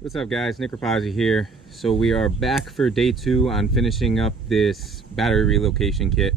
What's up guys, Nick Rapazzi here. So we are back for day 2 on finishing up this battery relocation kit.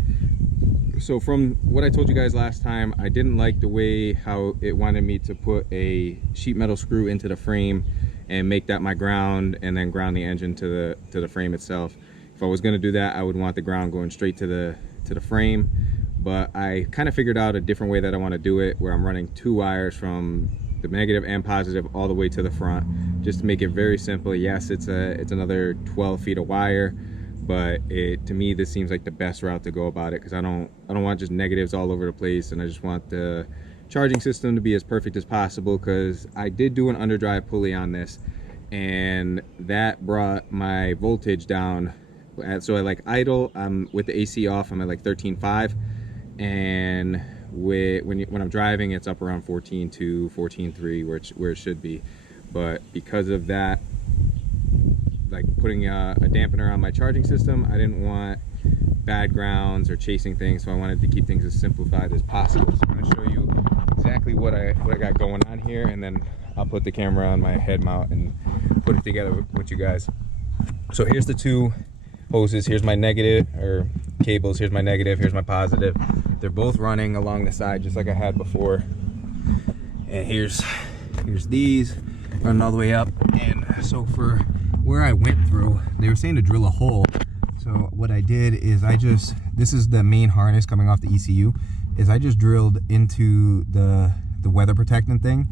So from what I told you guys last time, I didn't like the way how it wanted me to put a sheet metal screw into the frame and make that my ground and then ground the engine to the frame itself. If I was going to do that, I would want the ground going straight to the frame, but I kind of figured out a different way that I want to do it, where I'm running 2 wires from the negative and positive all the way to the front, just to make it very simple. Yes, it's another 12 feet of wire, but to me this seems like the best route to go about it, because I don't want just negatives all over the place, and I just want the charging system to be as perfect as possible. Because I did do an underdrive pulley on this, and that brought my voltage down. So I like idle, with the AC off, I'm at like 13.5, and when I'm driving, it's up around 14.2, 14.3, where it should be. But because of that, like putting a dampener on my charging system, I didn't want bad grounds or chasing things, so I wanted to keep things as simplified as possible. So I'm going to show you exactly what I got going on here, and then I'll put the camera on my head mount and put it together with you guys. So here's the 2 hoses. Here's my negative, or cables. Here's my negative, here's my positive. They're both running along the side just like I had before. And here's these running all the way up. And so for where I went through, they were saying to drill a hole. So what I did is this is the main harness coming off the ECU, is I just drilled into the weather protectant thing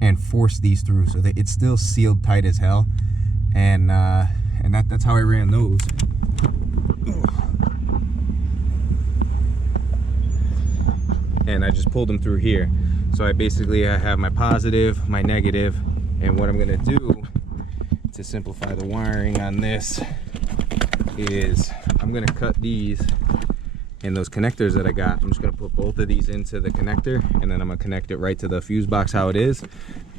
and forced these through, so that it's still sealed tight as hell. And that's how I ran those. And I just pulled them through here. So I have my positive, my negative, and what I'm gonna do to simplify the wiring on this is I'm gonna cut these, and those connectors that I got, I'm just gonna put both of these into the connector, and then I'm gonna connect it right to the fuse box how it is.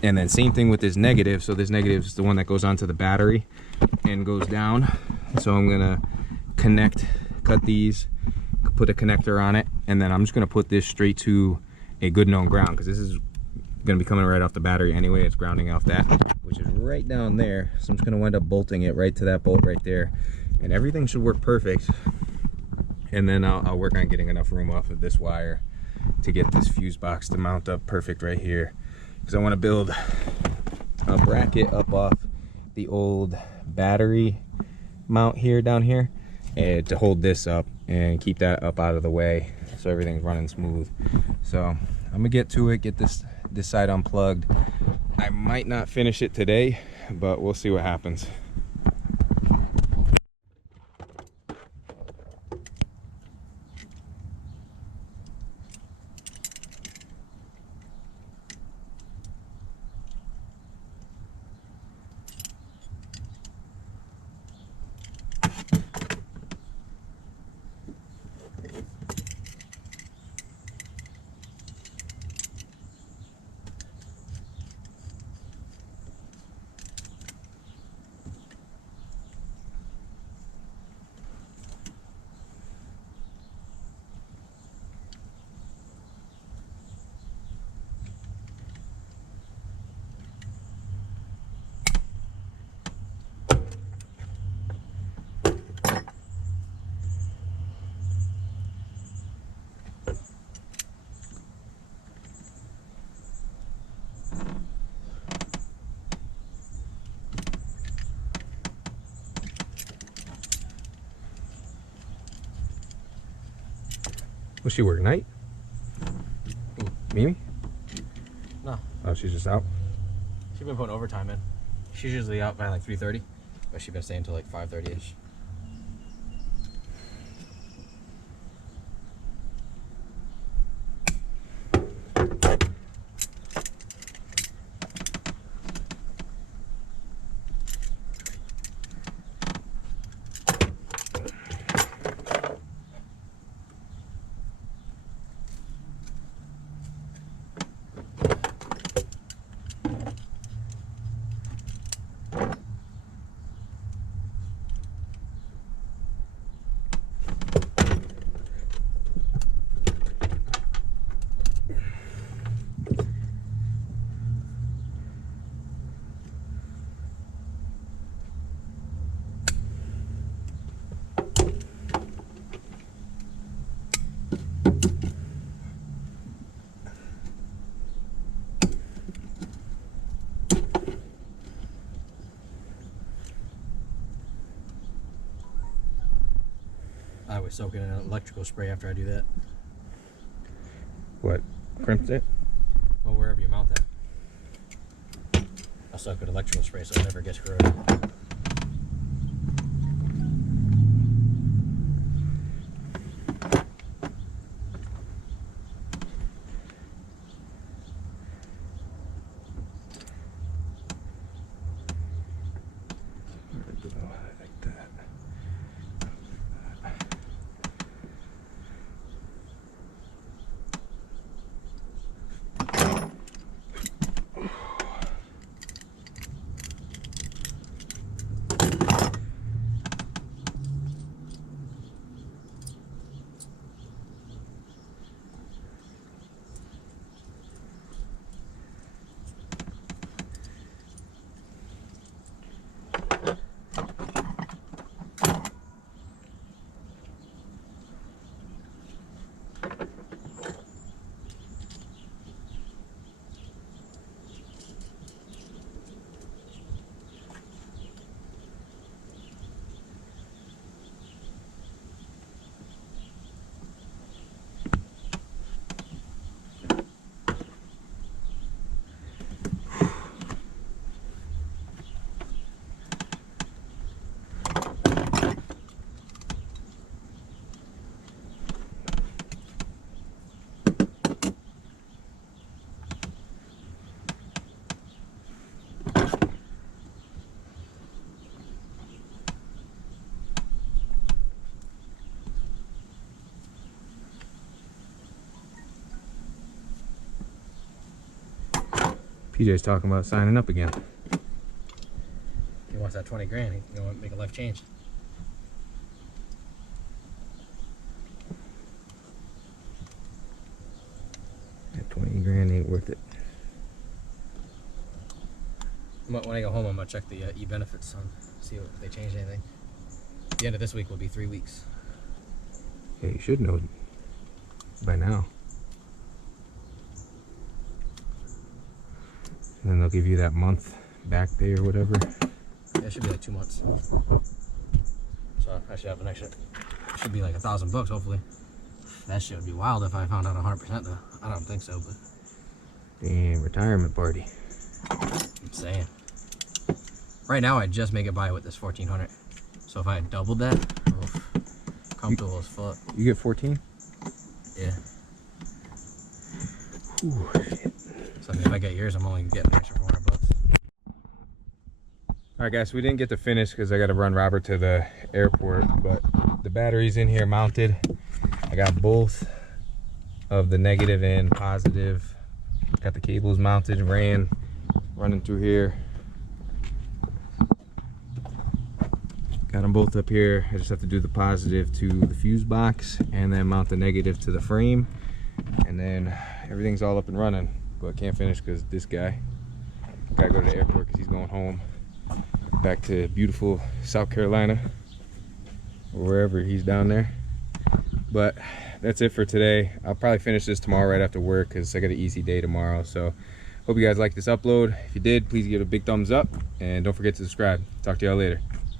And then same thing with this negative. So this negative is the one that goes onto the battery and goes down. So I'm gonna cut these, put a connector on it, and then I'm just gonna put this straight to a good known ground, because this is gonna be coming right off the battery anyway. It's grounding off that, which is right down there. So I'm just gonna wind up bolting it right to that bolt right there, and everything should work perfect. And then I'll work on getting enough room off of this wire to get this fuse box to mount up perfect right here, because I want to build a bracket up off the old battery mount here down here, and to hold this up and keep that up out of the way so everything's running smooth. So I'm gonna get to it, get this side unplugged. I might not finish it today, but we'll see what happens. What's she work, night? Mimi? No. Oh, she's just out? She's been putting overtime in. She's usually out by like 3:30, but she's been staying until like 5:30ish. probably soak it in an electrical spray after I do that. What? Crimped it? Well, wherever you mount that. I'll soak it in electrical spray so it never gets corroded. PJ's talking about signing up again. He wants that 20 grand. He's going to make a life change. That 20 grand ain't worth it. When I go home, I'm going to check the e-benefits on, see if they changed anything. The end of this week will be 3 weeks. Yeah, you should know by now. And then they'll give you that month back pay or whatever. Yeah, it should be like 2 months. So I should have an extra. It should be like $1,000 hopefully. That shit would be wild if I found out 100% though. I don't think so, but. Damn, retirement party. I'm saying. Right now I just make it by with this 1400. So if I had doubled that, oof, comfortable as fuck. You get 14? Yeah. Ooh, shit. So I mean, if I get yours, I'm only getting an extra $400. Alright guys, we didn't get to finish because I got to run Robert to the airport, but the battery's in here mounted. I got both of the negative and positive. Got the cables mounted, running through here. Got them both up here. I just have to do the positive to the fuse box and then mount the negative to the frame. And then everything's all up and running, but can't finish because this guy gotta go to the airport because he's going home back to beautiful South Carolina or wherever he's down there. But that's it for today. I'll probably finish this tomorrow right after work because I got an easy day tomorrow. So hope you guys like this upload. If you did, please give it a big thumbs up and don't forget to subscribe. Talk to y'all later.